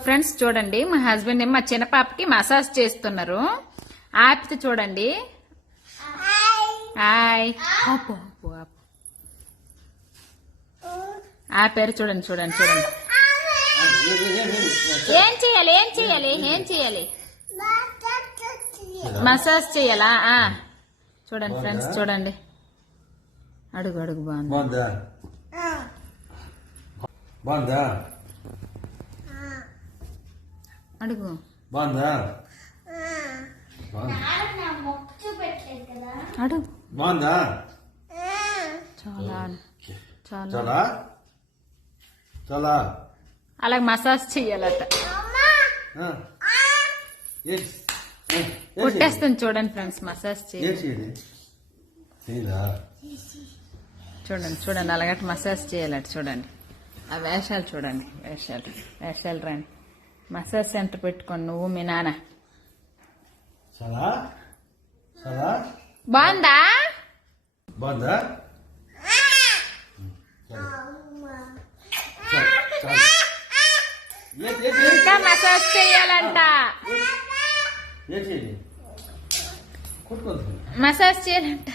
Friends చూడండి, మా husband ఏమో మా చిన్న పాపకి మసాజ్ చేస్తున్నారు. ఆపితే చూడండి. హాయ్ ఆపారు. చూడండి చూడండి చూడండి. ఏం చేయాలి ఏం చేయాలి ఏం చేయాలి? మసాజ్ చేయాలా? చూడండి ఫ్రెండ్స్ చూడండి. అడుగు అడుగు. బాగుందా? బాగుందా? అడుగు. బాగుందా? అడుగు. బాగుందా? చాలా చాలా చాలా చాలా అలాగే మసాజ్ చెయ్యాలట. కొట్టేస్తుంది చూడండి ఫ్రెండ్స్. మసాజ్ చేయాలి. చూడండి చూడండి అలాగట్టు మసాజ్ చేయాలట. చూడండి ఆ వేషాలు చూడండి. వేషాలు రండి. మసాజ్ సెంటర్ పెట్టుకోండి నువ్వు మీ నాన్న. బాగుందా? బాగుందా? ఇంకా మసాజ్ చేయాలంట. మసాజ్ చేయాలంట.